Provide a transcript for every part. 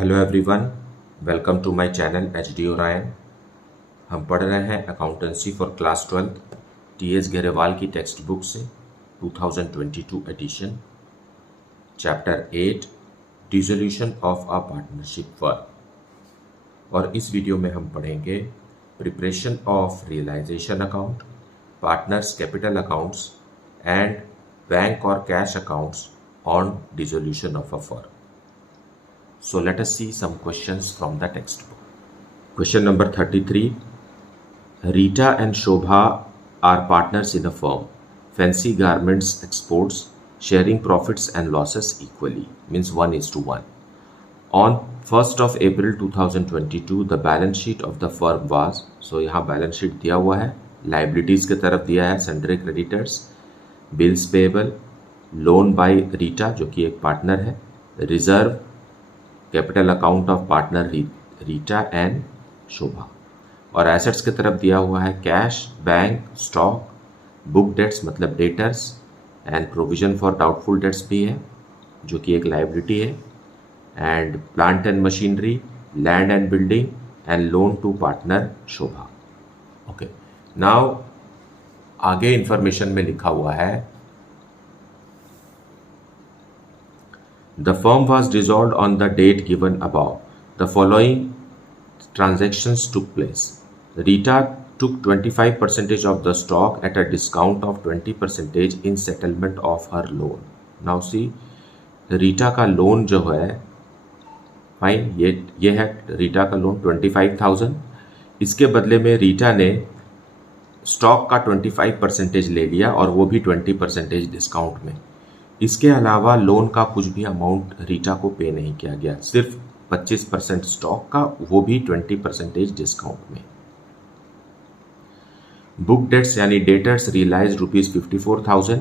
Hello everyone, welcome to my channel HD Orion. हम पढ़ रहे हैं accountancy for class 12 TS Grewal की टेक्स्ट बुक से 2022 edition, chapter 8 dissolution of a partnership firm. और इस वीडियो में हम पढ़ेंगे preparation of realisation account, partners capital accounts and bank और cash accounts on dissolution of a firm. So let us see some questions from the textbook. Question number 33. Rita and Shobha are partners in a firm. Fancy Garments exports, sharing profits and losses equally, means 1:1. On 1st of April 2022, the balance sheet of the firm was, so यहाँ balance sheet दिया हुआ है, liabilities के तरफ दिया है sundry creditors, bills payable, loan by Rita जो कि एक partner है, reserve, capital account of partner Rita and Shobha, और एसेट्स की तरफ दिया हुआ है cash, bank, stock, book debts मतलब debtors and provision for doubtful debts भी है जो कि एक लाइबिलिटी है, and plant and machinery, land and building and loan to partner Shobha. Okay, now आगे इंफॉर्मेशन में लिखा हुआ है The firm was dissolved on the date given above. The following transactions took place. Rita took 25% of the stock at a discount of 20% in settlement of her loan. Now see, Rita का loan जो है, fine, ये है रीटा का loan 25,000। इसके बदले में रीटा ने स्टॉक का 25% ले लिया और वो भी 20% डिस्काउंट में। इसके अलावा लोन का कुछ भी अमाउंट रीटा को पे नहीं किया गया, सिर्फ 25% स्टॉक का, वो भी 20% डिस्काउंट में। बुक डेट्स यानी debtors realise ₹54,000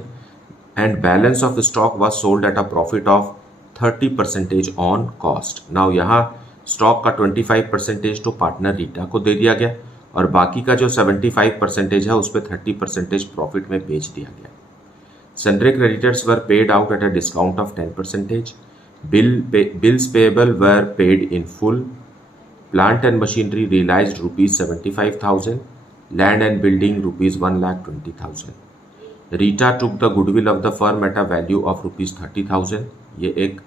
and balance of stock was sold at a profit of 30% on cost. Now यहाँ स्टॉक का 25% तो पार्टनर रीटा को दे दिया गया और बाकी का जो 75% है उस पर 30% प्रॉफिट में बेच दिया गया। Sundry creditors were paid out at a discount of 10%. Bills payable were paid in full. Plant and machinery realized ₹75,000. Land and building ₹1,20,000. Rita took the goodwill of the firm at a value of ₹30,000. ये एक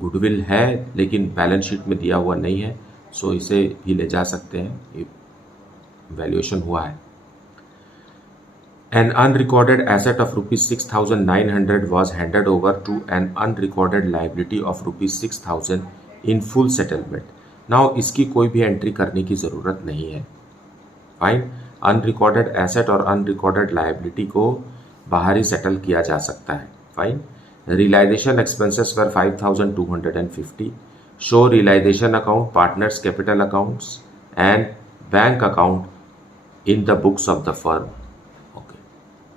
goodwill है लेकिन balance sheet में दिया हुआ नहीं है, सो इसे भी ले जा सकते हैं, ये वैल्यूएशन हुआ है। An unrecorded asset of ₹6,900 was handed over to an unrecorded liability of ₹6,000 in full settlement. Now इसकी कोई भी एंट्री करने की ज़रूरत नहीं है। फाइन, अनरिकॉर्डेड एसेट और अनरिकॉर्डेड लाइबिलिटी को बाहर ही सेटल किया जा सकता है। Fine, realisation expenses were 5,250. Show realisation account, partners capital accounts and bank account in the books of the firm.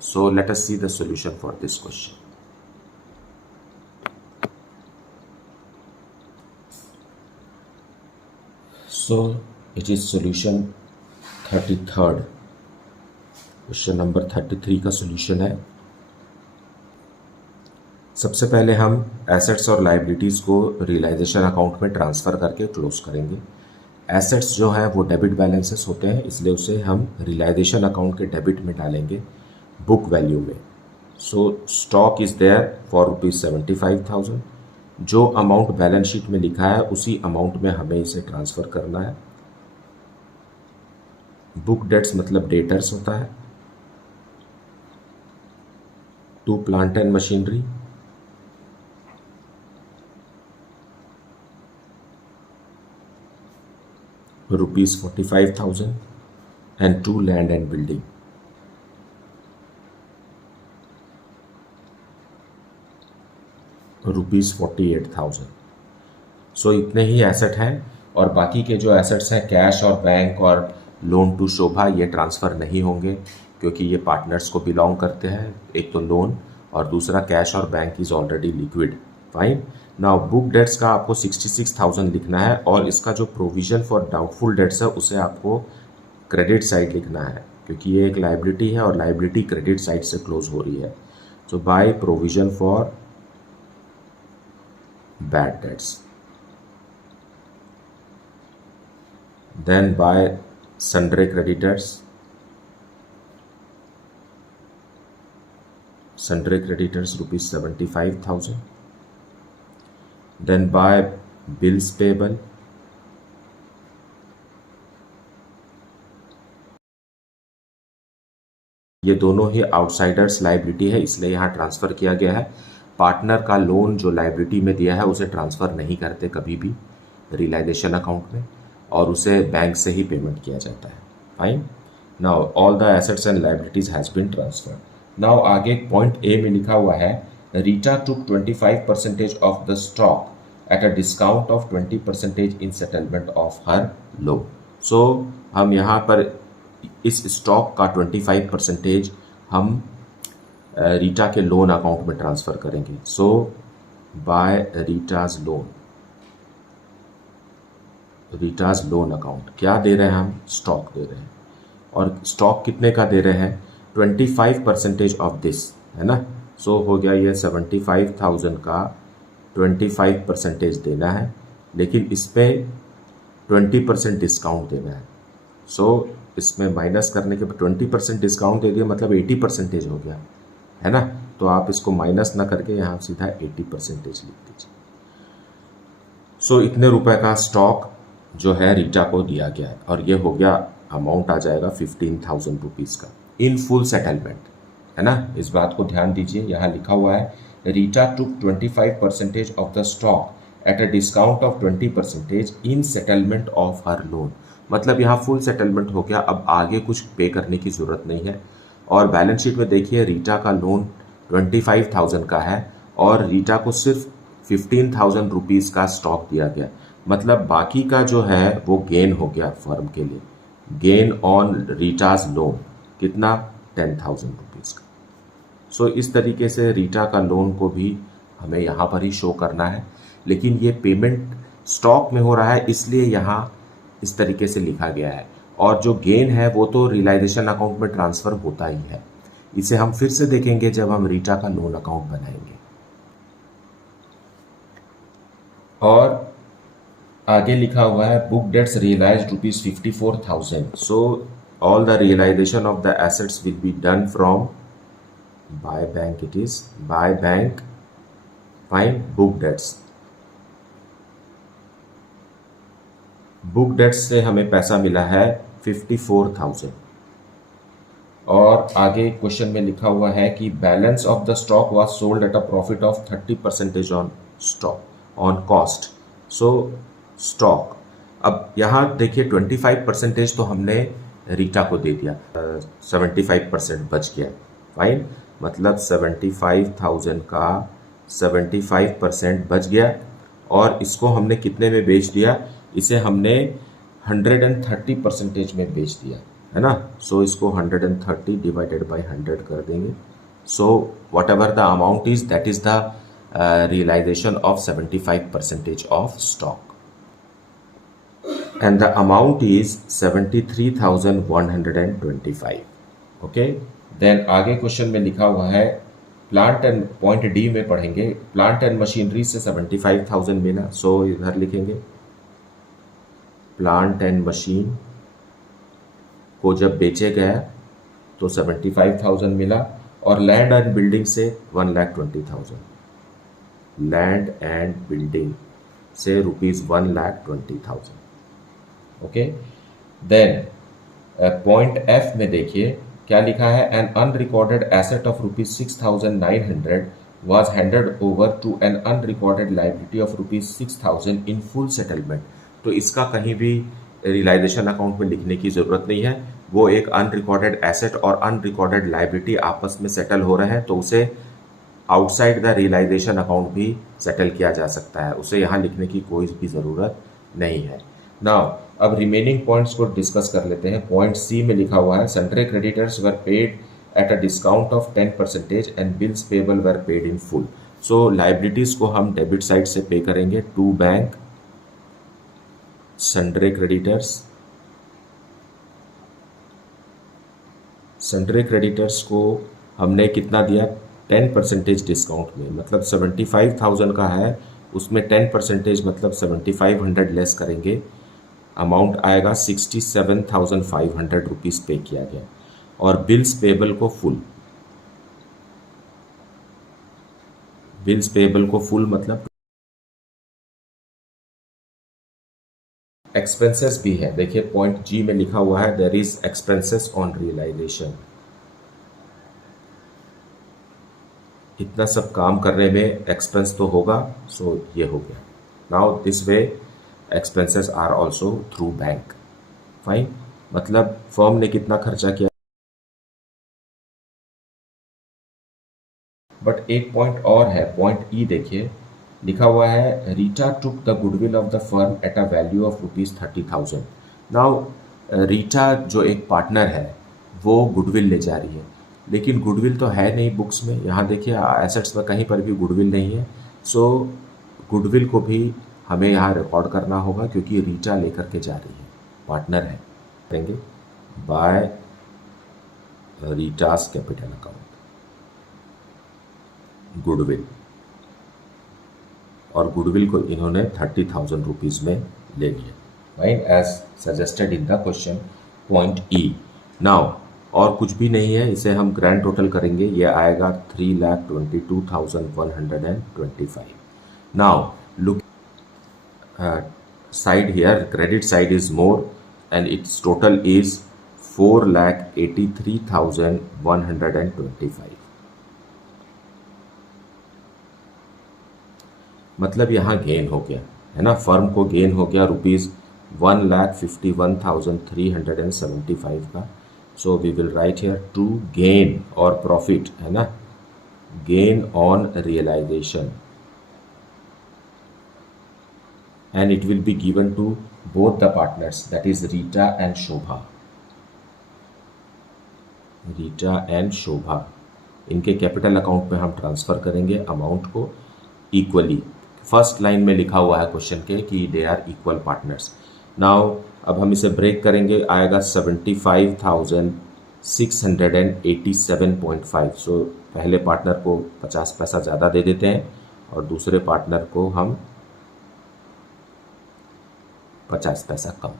So let us see the solution for this question. So it is solution 33rd. Question number 33 का solution है। सबसे पहले हम assets और liabilities को realisation account में transfer करके close करेंगे। एसेट्स जो है वो डेबिट बैलेंसेस होते हैं, इसलिए उसे हम रियलाइजेशन अकाउंट के डेबिट में डालेंगे बुक वैल्यू में। So stock is there for ₹75,000। जो अमाउंट बैलेंस शीट में लिखा है उसी अमाउंट में हमें इसे ट्रांसफ़र करना है। बुक डेट्स मतलब डेटर्स होता है। To plant and machinery, ₹45,000 and to land and building, ₹48,000। So इतने ही एसेट हैं और बाकी के जो एसेट्स हैं कैश और बैंक और लोन टू शोभा ये ट्रांसफ़र नहीं होंगे क्योंकि ये पार्टनर्स को बिलोंग करते हैं। एक तो लोन और दूसरा कैश और bank is already liquid. Fine, now book debts का आपको 66,000 लिखना है और इसका जो प्रोविजन फॉर डाउटफुल डेट्स है उसे आपको क्रेडिट साइड लिखना है क्योंकि ये एक लाइबिलिटी है और लाइबिलिटी क्रेडिट साइड से क्लोज हो रही है। So by provision for bad debts. then by sundry creditors, rupees 75,000, then by bills payable, ये दोनों ही आउटसाइडर्स लाइबिलिटी है इसलिए यहाँ ट्रांसफ़र किया गया है। पार्टनर का लोन जो लाइबिलिटी में दिया है उसे ट्रांसफ़र नहीं करते कभी भी रियलाइजेशन अकाउंट में, और उसे बैंक से ही पेमेंट किया जाता है। Fine, now all the assets and liabilities has been transferred. Now आगे पॉइंट ए में लिखा हुआ है Rita took 25% of the stock at a discount of 20% in settlement of her loan. So हम यहाँ पर इस स्टॉक का 25% हम रीटा के लोन अकाउंट में ट्रांसफ़र करेंगे। सो बाय रीटाज लोन अकाउंट क्या दे रहे हैं हम? स्टॉक दे रहे हैं, और स्टॉक कितने का दे रहे हैं? 25% ऑफ दिस, है ना। सो हो गया ये 75,000 का 25% देना है, लेकिन इस पर 20% डिस्काउंट देना है। सो इसमें माइनस करने के बाद 20% डिस्काउंट दे दिया, मतलब 80% हो गया, है ना। तो आप इसको माइनस ना करके यहाँ सीधा 80% लिख दीजिए। सो इतने रुपए का स्टॉक जो है रीटा को दिया गया है, और ये हो गया अमाउंट आ जाएगा 15,000 रुपीज़ का इन फुल सेटलमेंट, है ना। इस बात को ध्यान दीजिए, यहाँ लिखा हुआ है Rita took 25% of the stock at a discount of 20% in settlement of her loan. मतलब यहाँ फुल सेटलमेंट हो गया, अब आगे कुछ पे करने की ज़रूरत नहीं है। और बैलेंस शीट में देखिए रीटा का लोन 25,000 का है और रीटा को सिर्फ 15,000 रुपीज़ का स्टॉक दिया गया, मतलब बाकी का जो है वो गेन हो गया फर्म के लिए, गेन ऑन रीटाज लोन कितना? 10,000 रुपीज़ का। सो इस तरीके से रीटा का लोन को भी हमें यहाँ पर ही शो करना है, लेकिन ये पेमेंट स्टॉक में हो रहा है इसलिए यहाँ इस तरीके से लिखा गया है, और जो गेन है वो तो रियलाइजेशन अकाउंट में ट्रांसफ़र होता ही है। इसे हम फिर से देखेंगे जब हम रीटा का लोन अकाउंट बनाएंगे। और आगे लिखा हुआ है book debts realised rupees 54,000। So all the realisation of the assets will be done from by bank, it is by bank, fine book debts. Book debts से हमें पैसा मिला है 54,000, और आगे क्वेश्चन में लिखा हुआ है कि balance of the stock was sold at a profit of 30% on stock on cost. So stock, अब यहाँ देखिए 25% तो हमने रीटा को दे दिया, 75% बच गया, फाइन, मतलब 75,000 का 75% बच गया, और इसको हमने कितने में बेच दिया? इसे हमने 130% में बेच दिया, है ना। सो इसको 130 डिवाइडेड बाय 100 कर देंगे। So whatever the amount is that is the realisation of 75% of stock, and the amount is 73,125. Okay, then आगे क्वेश्चन में लिखा हुआ है प्लांट एंड, पॉइंट डी में पढ़ेंगे, प्लांट एंड मशीनरी से 75,000 मिला। सो इधर लिखेंगे प्लांट एंड मशीन को जब बेचे गया तो 75,000 मिला, और लैंड एंड बिल्डिंग से 1,20,000, लैंड एंड बिल्डिंग से rupees 1,20,000। Okay, then point F में देखिए क्या लिखा है, an unrecorded asset of rupees 6,900 was handed over to an unrecorded liability of rupees 6,000 in full settlement। तो इसका कहीं भी रियलाइजेशन अकाउंट में लिखने की ज़रूरत नहीं है, वो एक अनरिकॉर्डेड एसेट और अनरिकॉर्डेड लाइबिलिटी आपस में सेटल हो रहे हैं, तो उसे आउटसाइड द रियलाइजेशन अकाउंट भी सेटल किया जा सकता है, उसे यहाँ लिखने की कोई भी ज़रूरत नहीं है। नाउ अब रिमेनिंग पॉइंट्स को डिस्कस कर लेते हैं। पॉइंट सी में लिखा हुआ है sundry creditors were paid at a discount of 10% and bills payable were paid in full. So liabilities को हम डेबिट साइड से पे करेंगे to bank sundry creditors. Sundry creditors को हमने कितना दिया? 10% डिस्काउंट में, मतलब 75,000 का है, उसमें 10% मतलब 7,500 लेस करेंगे अमाउंट आएगा 67,500 रुपीज़ पे किया गया। और बिल्स पेबल को फुल, बिल्स पेबल को फुल मतलब एक्सपेंसेस भी है। देखिए पॉइंट जी में लिखा हुआ है there is expenses on realisation. इतना सब काम करने में एक्सपेंस तो होगा, सो ये हो गया। Now this way expenses are also through bank. Fine, मतलब फर्म ने कितना खर्चा किया। बट एक पॉइंट और है, पॉइंट ई देखिए, लिखा हुआ है Rita took the goodwill of the firm at a value of ₹30,000। Now Rita जो एक पार्टनर है वो गुडविल ले जा रही है, लेकिन गुडविल तो है नहीं बुक्स में। यहाँ देखिए एसेट्स में कहीं पर भी गुडविल नहीं है। सो गुडविल को भी हमें यहाँ रिकॉर्ड करना होगा क्योंकि रीटा लेकर के जा रही है, पार्टनर है। देंगे by Rita's capital account goodwill, और गुडविल को इन्होंने 30,000 रुपीज़ में ले लिया। Right, as suggested in the question point E. Now और कुछ भी नहीं है, इसे हम ग्रैंड टोटल करेंगे, ये आएगा 3,22,125। Now look side here, credit side is more and its total is 4,83,125। मतलब यहाँ गेन हो गया है ना, फर्म को गेन हो गया ₹1,51,375 का। So we will write here to gain और प्रॉफिट है ना, gain on realisation, and it will be given to both the partners, that is Rita and Shobha। Rita and Shobha, इनके कैपिटल अकाउंट में हम ट्रांसफ़र करेंगे अमाउंट को इक्वली। फर्स्ट लाइन में लिखा हुआ है क्वेश्चन के कि they are equal partners. Now अब हम इसे ब्रेक करेंगे, आएगा 75,687.5। सो पहले पार्टनर को 50 पैसा ज़्यादा दे देते हैं और दूसरे पार्टनर को हम 50 पैसा कम।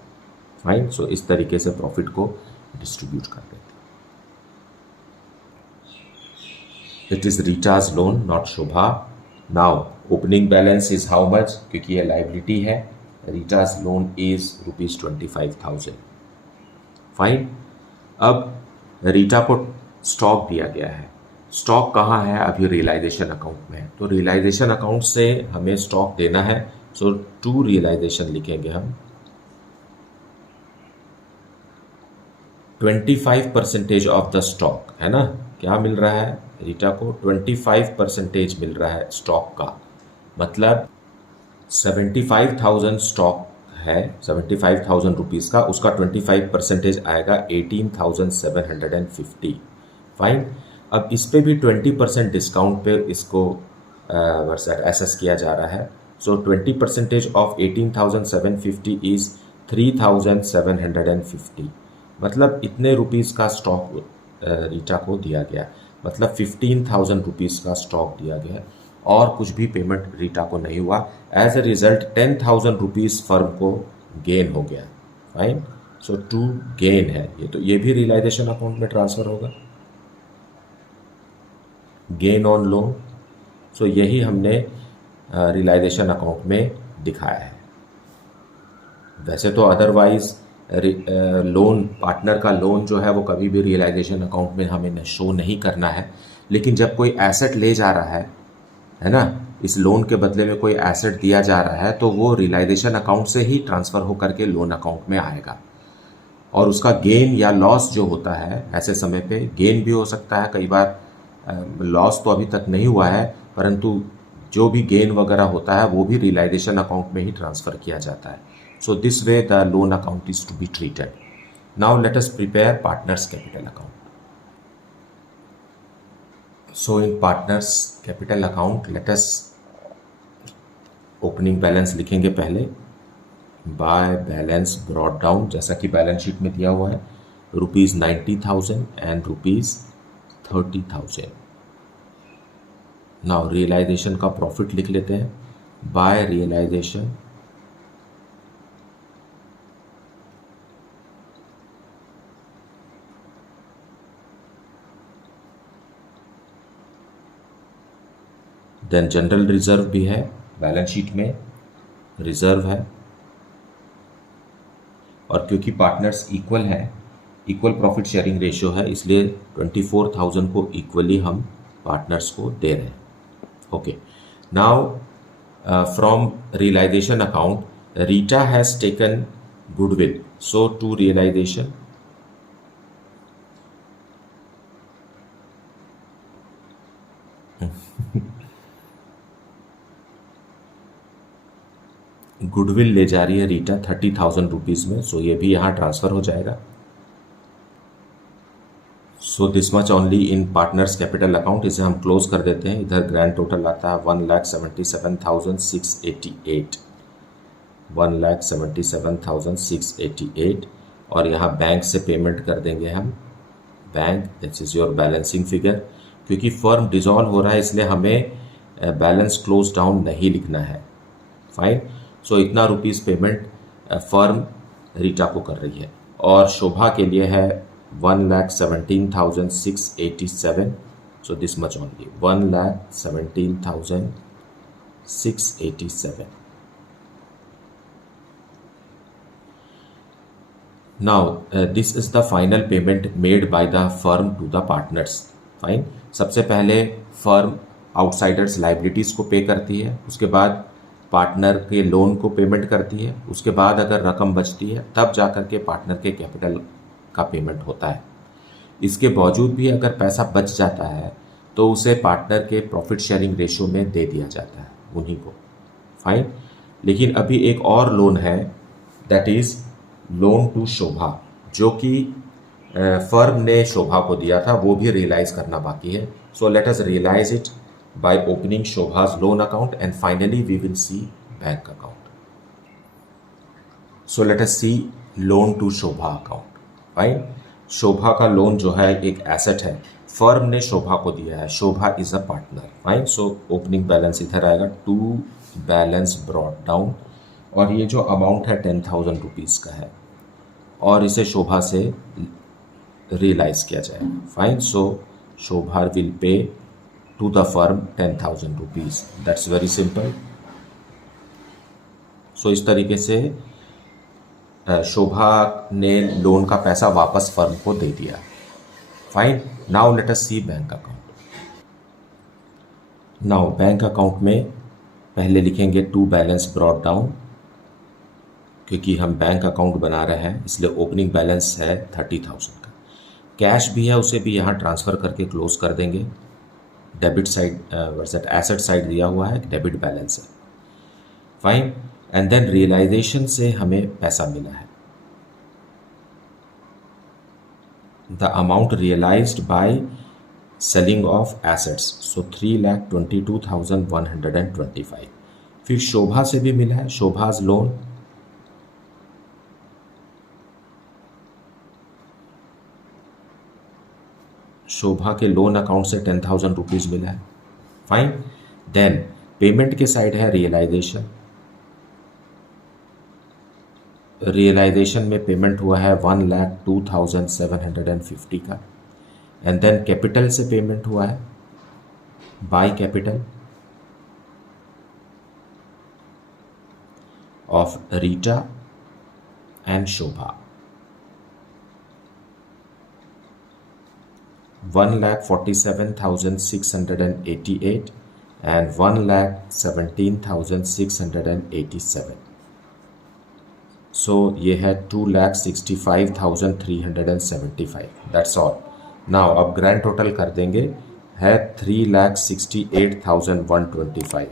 फाइन, सो इस तरीके से प्रॉफिट को डिस्ट्रीब्यूट कर देते हैं। It is Rita's loan not Shobha. Now opening balance is how much, क्योंकि ये लाइबिलिटी है, रीटाज लोन इज ₹25,000। फाइन, अब रीटा को स्टॉक दिया गया है। स्टॉक कहाँ है, अभी रियलाइजेशन अकाउंट में है, तो रियलाइजेशन अकाउंट से हमें स्टॉक देना है। सो टू रियलाइजेशन लिखेंगे हम, 25% ऑफ द स्टॉक है ना। क्या मिल रहा है रीटा को, 25% मिल रहा है स्टॉक का, मतलब 75,000 स्टॉक है, 75,000 रुपीज़ का, उसका 25% आएगा 18,750। फाइन, अब इस पे भी 20% डिस्काउंट पे इसको एसेस किया जा रहा है। सो 20% ऑफ 18,750 इज 3,750, मतलब इतने रुपीज़ का स्टॉक रीटा को दिया गया, मतलब 15,000 रुपीज़ का स्टॉक दिया गया और कुछ भी पेमेंट रीटा को नहीं हुआ। As a result 10,000 rupees firm को गेन हो गया। फाइन, सो टू गेन है ये, तो ये भी रियलाइजेशन अकाउंट में ट्रांसफ़र होगा, गेन ऑन लोन। सो यही हमने रियलाइजेशन अकाउंट में दिखाया है। वैसे तो अदरवाइज लोन, पार्टनर का लोन जो है वो कभी भी रियलाइजेशन अकाउंट में हमें शो नहीं करना है, लेकिन जब कोई एसेट ले जा रहा है ना, इस लोन के बदले में कोई एसेट दिया जा रहा है, तो वो रियलाइजेशन अकाउंट से ही ट्रांसफ़र होकर के लोन अकाउंट में आएगा। और उसका गेन या लॉस जो होता है, ऐसे समय पे गेन भी हो सकता है, कई बार लॉस तो अभी तक नहीं हुआ है, परंतु जो भी गेन वगैरह होता है वो भी रियलाइजेशन अकाउंट में ही ट्रांसफ़र किया जाता है। So this way the loan account is to be treated. Now let us prepare partners capital account. So in partners capital account let us opening balance लिखेंगे पहले, by balance brought down, जैसा कि balance sheet में दिया हुआ है, ₹90,000 and ₹30,000। Now realization का profit लिख लेते हैं, by realization then general reserve भी है, बैलेंस शीट में रिजर्व है, और क्योंकि पार्टनर्स इक्वल हैं, इक्वल प्रॉफिट शेयरिंग रेशियो है, इसलिए 24,000 को इक्वली हम पार्टनर्स को दे रहे हैं. Okay, now from realisation account Rita has taken goodwill, so to realisation goodwill ले जा रही है रीटा 30,000 रुपीज़ में, सो ये भी यहाँ ट्रांसफ़र हो जाएगा. सो this much only in partners capital account, इसे हम क्लोज कर देते हैं. इधर ग्रैंड टोटल आता है 1,77,688, 1,77,688, और यहाँ बैंक से पेमेंट कर देंगे हम. Bank, this is your balancing figure. क्योंकि फर्म डिजॉल्व हो रहा है इसलिए हमें बैलेंस क्लोज डाउन नहीं लिखना है. फाइन. सो इतना रुपीज़ पेमेंट फर्म रीटा को कर रही है, और शोभा के लिए है 1,17,687. So this much only 1,17,687. Now this is the final payment made by the firm to the partners. Fine. सबसे पहले फर्म आउटसाइडर्स लाइबिलिटीज़ को पे करती है, उसके बाद पार्टनर के लोन को पेमेंट करती है, उसके बाद अगर रकम बचती है तब जाकर के पार्टनर के कैपिटल का पेमेंट होता है. इसके बावजूद भी अगर पैसा बच जाता है तो उसे पार्टनर के प्रॉफिट शेयरिंग रेशियो में दे दिया जाता है उन्हीं को. फाइन. लेकिन अभी एक और लोन है, दैट इज़ लोन टू शोभा, जो कि फर्म ने शोभा को दिया था, वो भी रियलाइज करना बाकी है. So let us realise it by opening Shobha's loan account, and finally we will see bank account. So let us see loan to Shobha account. Fine. शोभा का लोन जो है एक एसेट है, फर्म ने शोभा को दिया है, Shobha is a partner. Fine. So opening balance इधर आएगा, टू बैलेंस ब्रॉट डाउन, और ये जो अमाउंट है 10,000 रुपीज़ का है, और इसे शोभा से रियलाइज किया जाएगा. Fine. So Shobha will pay to the firm 10,000 rupees. That's very simple. So इस तरीके से शोभा ने लोन का पैसा वापस फर्म को दे दिया. Fine. Now let us see bank account. Now bank account में पहले लिखेंगे टू बैलेंस ब्रॉट डाउन, क्योंकि हम बैंक अकाउंट बना रहे हैं इसलिए ओपनिंग बैलेंस है 30,000 का. कैश भी है, उसे भी यहाँ ट्रांसफ़र करके क्लोज कर देंगे. डेबिट साइड वर्सेट एसेट साइड दिया हुआ है, डेबिट बैलेंस है. फाइन. एंड देन रियलाइजेशन से हमें पैसा मिला है, the amount realised by selling of assets, so 3,22,125. फिर शोभा से भी मिला है, शोभाज लोन, शोभा के लोन अकाउंट से 10,000 रुपीज़ मिला है. फाइन. देन पेमेंट के साइड है रियलाइजेशन. रियलाइजेशन में पेमेंट हुआ है 1,02,750 का. एंड देन कैपिटल से पेमेंट हुआ है by capital of Rita and Shobha 1,47,688 and 1,17,687. So ये है 2,65,375. That's all. Now अब ग्रैंड टोटल कर देंगे, है 3,68,125.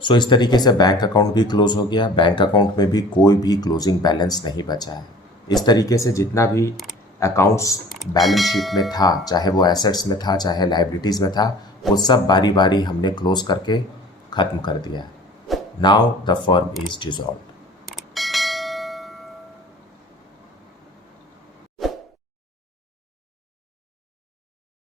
सो इस तरीके से बैंक अकाउंट भी क्लोज हो गया. बैंक अकाउंट में भी कोई भी क्लोजिंग बैलेंस नहीं बचा है. इस तरीके से जितना भी अकाउंट्स बैलेंस शीट में था, चाहे वो एसेट्स में था चाहे लाइबिलिटीज़ में था, वो सब बारी बारी हमने क्लोज करके ख़त्म कर दिया. Now the firm is dissolve.